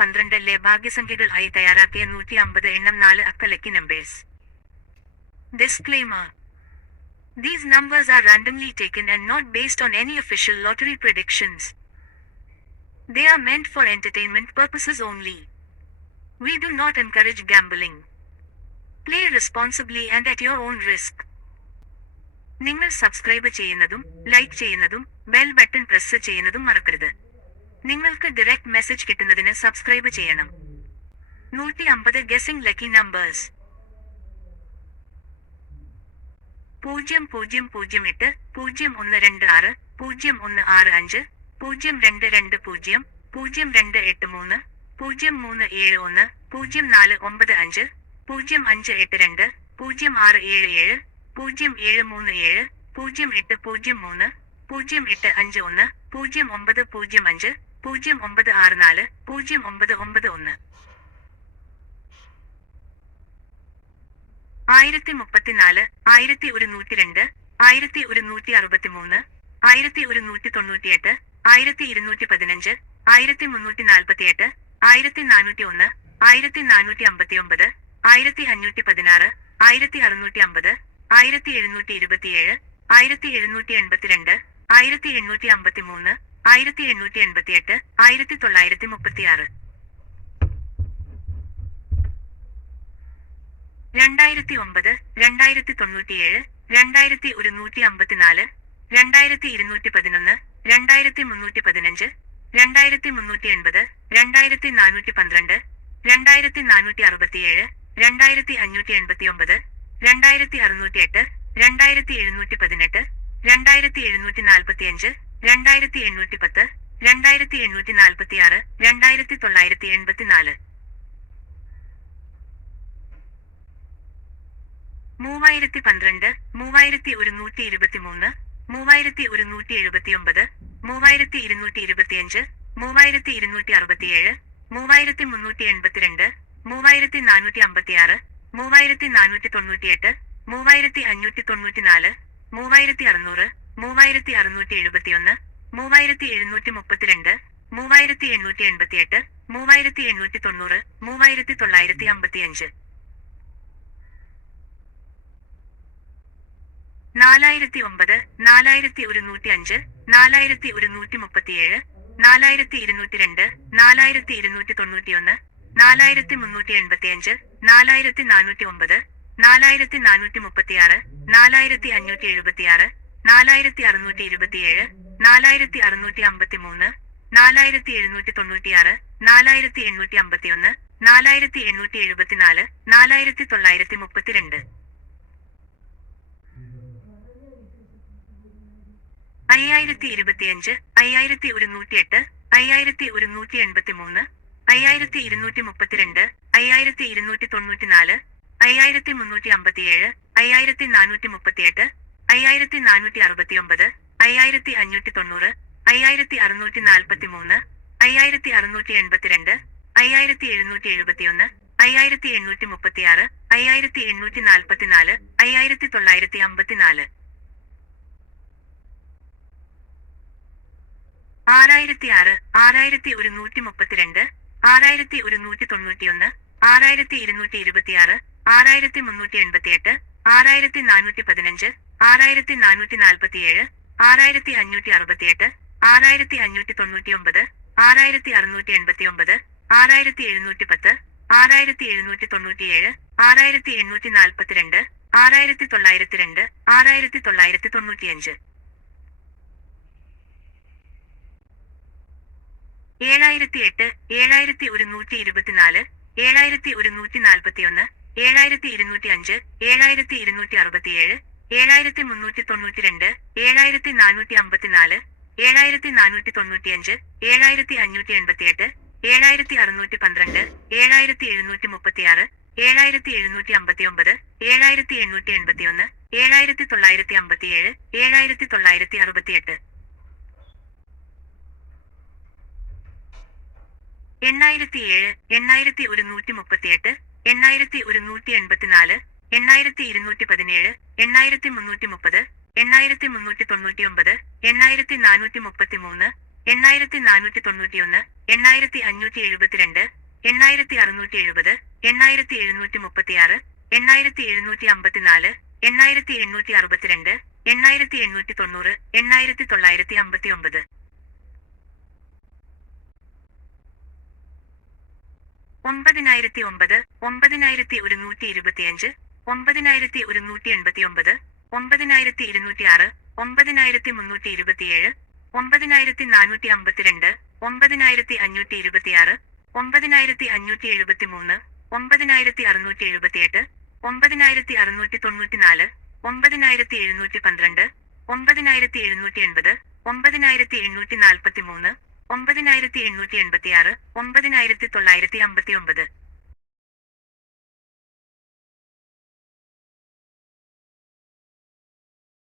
പൂജ്യസംഖ്യകൾ ആയി തയ്യാറാക്കിയ നൂറ്റി അമ്പത് എണ്ണം നാല് അക്കലക്കി numbers Disclaimer These numbers are randomly taken and not based on any official lottery predictions. They are meant for entertainment purposes only. We do not encourage gambling. Play responsibly and at your own risk. നിങ്ങൾ subscribe ചെയ്യുന്നതും like ചെയ്യുന്നതും bell button press ചെയ്യുന്നതും മറക്കരുത് നിങ്ങൾക്ക് direct message കിട്ടുന്നതിന് subscribe ചെയ്യണം. നൂറ്റി അമ്പത് ഗസിംഗ് ലക്കി നമ്പേഴ്സ് പൂജ്യം പൂജ്യം പൂജ്യം എട്ട് പൂജ്യം ഒന്ന് രണ്ട് ആറ് പൂജ്യം ഒന്ന് ആറ് അഞ്ച് പൂജ്യം രണ്ട് രണ്ട് പൂജ്യം പൂജ്യം രണ്ട് എട്ട് മൂന്ന് പൂജ്യം മൂന്ന് ഏഴ് ഒന്ന് പൂജ്യം നാല് ഒമ്പത് അഞ്ച് പൂജ്യം അഞ്ച് എട്ട് രണ്ട് പൂജ്യം ആറ് ഏഴ് ഏഴ് പൂജ്യം ഏഴ് മൂന്ന് ഏഴ് പൂജ്യം എട്ട് പൂജ്യം മൂന്ന് പൂജ്യം എട്ട് അഞ്ച് ഒന്ന് പൂജ്യം ഒമ്പത് പൂജ്യം അഞ്ച് പൂജ്യം ഒമ്പത് ആറ് നാല് പൂജ്യം ഒമ്പത് ഒമ്പത് ഒന്ന്. ആയിരത്തി മുപ്പത്തിനാല് ആയിരത്തി ഒരുന്നൂറ്റി രണ്ട് ആയിരത്തി ഒരുന്നൂറ്റി അറുപത്തിമൂന്ന് ആയിരത്തി ഒരുന്നൂറ്റി തൊണ്ണൂറ്റിയെട്ട് ആയിരത്തി ഇരുന്നൂറ്റി പതിനഞ്ച് ആയിരത്തി മുന്നൂറ്റി നാൽപ്പത്തിയെട്ട് ആയിരത്തി നാനൂറ്റി ഒന്ന് ആയിരത്തി നാനൂറ്റി അമ്പത്തി ഒമ്പത് ആയിരത്തി അഞ്ഞൂറ്റി പതിനാറ് ആയിരത്തി അറുന്നൂറ്റി അമ്പത് ആയിരത്തി എഴുന്നൂറ്റി ഇരുപത്തിയേഴ് ആയിരത്തി എഴുന്നൂറ്റി എൺപത്തിരണ്ട് ആയിരത്തി എണ്ണൂറ്റി അമ്പത്തി മൂന്ന് ആയിരത്തി എണ്ണൂറ്റി എൺപത്തിയെട്ട് ആയിരത്തി തൊള്ളായിരത്തി മുപ്പത്തിയാറ് രണ്ടായിരത്തി ഒമ്പത് രണ്ടായിരത്തി തൊണ്ണൂറ്റിയേഴ് രണ്ടായിരത്തി ഒരുന്നൂറ്റി അമ്പത്തിനാല് രണ്ടായിരത്തി ഇരുന്നൂറ്റി പതിനൊന്ന് രണ്ടായിരത്തി മുന്നൂറ്റി പതിനഞ്ച് രണ്ടായിരത്തി മുന്നൂറ്റി എൺപത് രണ്ടായിരത്തി നാനൂറ്റി പന്ത്രണ്ട് രണ്ടായിരത്തി നാനൂറ്റി അറുപത്തിയേഴ് രണ്ടായിരത്തി അഞ്ഞൂറ്റി എൺപത്തി ഒമ്പത് രണ്ടായിരത്തി അറുന്നൂറ്റി എട്ട് രണ്ടായിരത്തി എഴുന്നൂറ്റി പതിനെട്ട് രണ്ടായിരത്തി എഴുന്നൂറ്റി നാൽപ്പത്തിയഞ്ച് രണ്ടായിരത്തി എണ്ണൂറ്റി പത്ത് രണ്ടായിരത്തി എണ്ണൂറ്റി നാൽപ്പത്തിയാറ് രണ്ടായിരത്തി തൊള്ളായിരത്തി എൺപത്തിനാല് മൂവായിരത്തി പന്ത്രണ്ട് മൂവായിരത്തി ഒരുന്നൂറ്റി ഇരുപത്തിമൂന്ന് മൂവായിരത്തി ഒരുന്നൂറ്റി എഴുപത്തിയൊമ്പത് മൂവായിരത്തി ഇരുന്നൂറ്റി ഇരുപത്തിയഞ്ച് മൂവായിരത്തി ഇരുന്നൂറ്റി അറുപത്തിയേഴ് മൂവായിരത്തി മുന്നൂറ്റി എൺപത്തിരണ്ട് മൂവായിരത്തി നാനൂറ്റി അമ്പത്തിയാറ് മൂവായിരത്തി നാനൂറ്റി തൊണ്ണൂറ്റിയെട്ട് മൂവായിരത്തി അഞ്ഞൂറ്റി തൊണ്ണൂറ്റിനാല് മൂവായിരത്തി അറുന്നൂറ് മൂവായിരത്തി അറുന്നൂറ്റി എഴുപത്തിയൊന്ന് മൂവായിരത്തി എഴുന്നൂറ്റി മുപ്പത്തിരണ്ട് മൂവായിരത്തി എണ്ണൂറ്റി എൺപത്തിയെട്ട് മൂവായിരത്തി എണ്ണൂറ്റി തൊണ്ണൂറ് മൂവായിരത്തി തൊള്ളായിരത്തി അമ്പത്തിയഞ്ച് നാലായിരത്തി ഒമ്പത് നാലായിരത്തി ഒരുന്നൂറ്റി അഞ്ച് നാലായിരത്തി ഒരുന്നൂറ്റി മുപ്പത്തിയേഴ് നാലായിരത്തി ഇരുന്നൂറ്റി രണ്ട് നാലായിരത്തി ഇരുന്നൂറ്റി തൊണ്ണൂറ്റിയൊന്ന് നാലായിരത്തി മുന്നൂറ്റി എൺപത്തിയഞ്ച് നാലായിരത്തി നാനൂറ്റി ഒമ്പത് നാലായിരത്തി നാനൂറ്റി മുപ്പത്തിയാറ് നാലായിരത്തി അഞ്ഞൂറ്റി എഴുപത്തിയാറ് നാലായിരത്തി അറുന്നൂറ്റി ഇരുപത്തിയേഴ് നാലായിരത്തി അറുന്നൂറ്റി അമ്പത്തി മൂന്ന് നാലായിരത്തി എഴുന്നൂറ്റി തൊണ്ണൂറ്റിയാറ് നാലായിരത്തി എണ്ണൂറ്റി അമ്പത്തിയൊന്ന് നാലായിരത്തി എണ്ണൂറ്റി എഴുപത്തിനാല് നാലായിരത്തി തൊള്ളായിരത്തി മുപ്പത്തിരണ്ട് അയ്യായിരത്തി ഇരുപത്തിയഞ്ച് അയ്യായിരത്തി ഒരുന്നൂറ്റി എട്ട് അയ്യായിരത്തി ഒരുന്നൂറ്റി എൺപത്തി മൂന്ന് അയ്യായിരത്തി ഇരുന്നൂറ്റി മുപ്പത്തിരണ്ട് അയ്യായിരത്തി ഇരുന്നൂറ്റി തൊണ്ണൂറ്റിനാല് അയ്യായിരത്തി മുന്നൂറ്റി അമ്പത്തിയേഴ് അയ്യായിരത്തി നാനൂറ്റി മുപ്പത്തിയെട്ട് അയ്യായിരത്തി നാനൂറ്റി അറുപത്തിയൊമ്പത് അയ്യായിരത്തി അഞ്ഞൂറ്റി തൊണ്ണൂറ് അയ്യായിരത്തി അറുന്നൂറ്റി നാൽപ്പത്തി മൂന്ന് അയ്യായിരത്തി അറുന്നൂറ്റി എൺപത്തിരണ്ട് അയ്യായിരത്തി എഴുന്നൂറ്റി എഴുപത്തിയൊന്ന് അയ്യായിരത്തി എണ്ണൂറ്റി മുപ്പത്തിയാറ് അയ്യായിരത്തി എണ്ണൂറ്റി നാൽപ്പത്തിനാല് അയ്യായിരത്തി തൊള്ളായിരത്തി അമ്പത്തിനാല് ആറായിരത്തി ആറ് ആറായിരത്തി ഒരുന്നൂറ്റി മുപ്പത്തിരണ്ട് ആറായിരത്തി ഒരുന്നൂറ്റി തൊണ്ണൂറ്റിയൊന്ന് ആറായിരത്തി ഇരുന്നൂറ്റി ഇരുപത്തിയാറ് ആറായിരത്തി മുന്നൂറ്റി എൺപത്തിയെട്ട് ആറായിരത്തി നാനൂറ്റി പതിനഞ്ച് ആറായിരത്തി നാനൂറ്റി നാൽപ്പത്തിയേഴ് ആറായിരത്തി അഞ്ഞൂറ്റി അറുപത്തിയെട്ട് ആറായിരത്തി അഞ്ഞൂറ്റി തൊണ്ണൂറ്റിയൊമ്പത് ആറായിരത്തി അറുന്നൂറ്റി എൺപത്തിയൊമ്പത് ആറായിരത്തി എഴുന്നൂറ്റി പത്ത് ആറായിരത്തി എഴുന്നൂറ്റി തൊണ്ണൂറ്റിയേഴ് ആറായിരത്തി എണ്ണൂറ്റി നാൽപ്പത്തിരണ്ട് ആറായിരത്തി തൊള്ളായിരത്തി രണ്ട് ആറായിരത്തി തൊള്ളായിരത്തി തൊണ്ണൂറ്റിയഞ്ച് ഏഴായിരത്തി എട്ട് ഏഴായിരത്തി ഒരുന്നൂറ്റി ഇരുപത്തിനാല് ഏഴായിരത്തി ഒരുന്നൂറ്റി നാൽപ്പത്തിയൊന്ന് ഏഴായിരത്തി ഇരുന്നൂറ്റി അഞ്ച് ഏഴായിരത്തി ഇരുന്നൂറ്റി അറുപത്തിയേഴ് ഏഴായിരത്തി മുന്നൂറ്റി തൊണ്ണൂറ്റിരണ്ട് ഏഴായിരത്തി നാനൂറ്റി അമ്പത്തിനാല് ഏഴായിരത്തി നാനൂറ്റി തൊണ്ണൂറ്റിയഞ്ച് ഏഴായിരത്തി അഞ്ഞൂറ്റി എൺപത്തിയെട്ട് ഏഴായിരത്തി അറുന്നൂറ്റി പന്ത്രണ്ട് ഏഴായിരത്തി എഴുന്നൂറ്റി മുപ്പത്തിയാറ് ഏഴായിരത്തി എഴുന്നൂറ്റി അമ്പത്തിയൊമ്പത് ഏഴായിരത്തി എണ്ണൂറ്റി എൺപത്തിയൊന്ന് ഏഴായിരത്തി തൊള്ളായിരത്തി അമ്പത്തിയേഴ് ഏഴായിരത്തി തൊള്ളായിരത്തി അറുപത്തിയെട്ട് എണ്ണായിരത്തി ഏഴ് എണ്ണായിരത്തി ഒരുന്നൂറ്റി മുപ്പത്തിയെട്ട് എണ്ണായിരത്തി ഒരുന്നൂറ്റി എൺപത്തിനാല് എണ്ണായിരത്തി ഇരുന്നൂറ്റി പതിനേഴ് എണ്ണായിരത്തി മുന്നൂറ്റി മുപ്പത് എണ്ണായിരത്തി മുന്നൂറ്റി തൊണ്ണൂറ്റി ഒമ്പത് എണ്ണായിരത്തി നാനൂറ്റി മുപ്പത്തി മൂന്ന് എണ്ണായിരത്തി നാനൂറ്റി തൊണ്ണൂറ്റിയൊന്ന് എണ്ണായിരത്തി അഞ്ഞൂറ്റി എഴുപത്തിരണ്ട് എണ്ണായിരത്തി അറുന്നൂറ്റി എഴുപത് എണ്ണായിരത്തി എഴുന്നൂറ്റി മുപ്പത്തിയാറ് എണ്ണായിരത്തി എഴുന്നൂറ്റി അമ്പത്തിനാല് എണ്ണായിരത്തി എണ്ണൂറ്റി അറുപത്തിരണ്ട് എണ്ണായിരത്തി എണ്ണൂറ്റി തൊണ്ണൂറ് എണ്ണായിരത്തി തൊള്ളായിരത്തി അമ്പത്തി ഒമ്പത് ഒമ്പതിനായിരത്തി ഒമ്പത് ഒമ്പതിനായിരത്തി ഒരുന്നൂറ്റി ഇരുപത്തിയഞ്ച് ഒമ്പതിനായിരത്തി ഒരുന്നൂറ്റി എൺപത്തി ഒമ്പത് ഒമ്പതിനായിരത്തി ഇരുന്നൂറ്റി ആറ് ഒമ്പതിനായിരത്തി മുന്നൂറ്റി ഇരുപത്തിയേഴ് ഒമ്പതിനായിരത്തി നാനൂറ്റി അമ്പത്തിരണ്ട് ഒമ്പതിനായിരത്തി അഞ്ഞൂറ്റി ഇരുപത്തിയാറ് ഒമ്പതിനായിരത്തി അഞ്ഞൂറ്റി എഴുപത്തി മൂന്ന് ഒമ്പതിനായിരത്തി അറുന്നൂറ്റി എഴുപത്തിയെട്ട് ഒമ്പതിനായിരത്തി അറുന്നൂറ്റി തൊണ്ണൂറ്റിനാല് ഒമ്പതിനായിരത്തി എഴുന്നൂറ്റി പന്ത്രണ്ട് ഒമ്പതിനായിരത്തി എഴുന്നൂറ്റി എൺപത് ഒമ്പതിനായിരത്തി എണ്ണൂറ്റി നാൽപ്പത്തി മൂന്ന് ഒമ്പതിനായിരത്തി എണ്ണൂറ്റി എൺപത്തിയാറ് ഒമ്പതിനായിരത്തി തൊള്ളായിരത്തി അമ്പത്തി ഒമ്പത്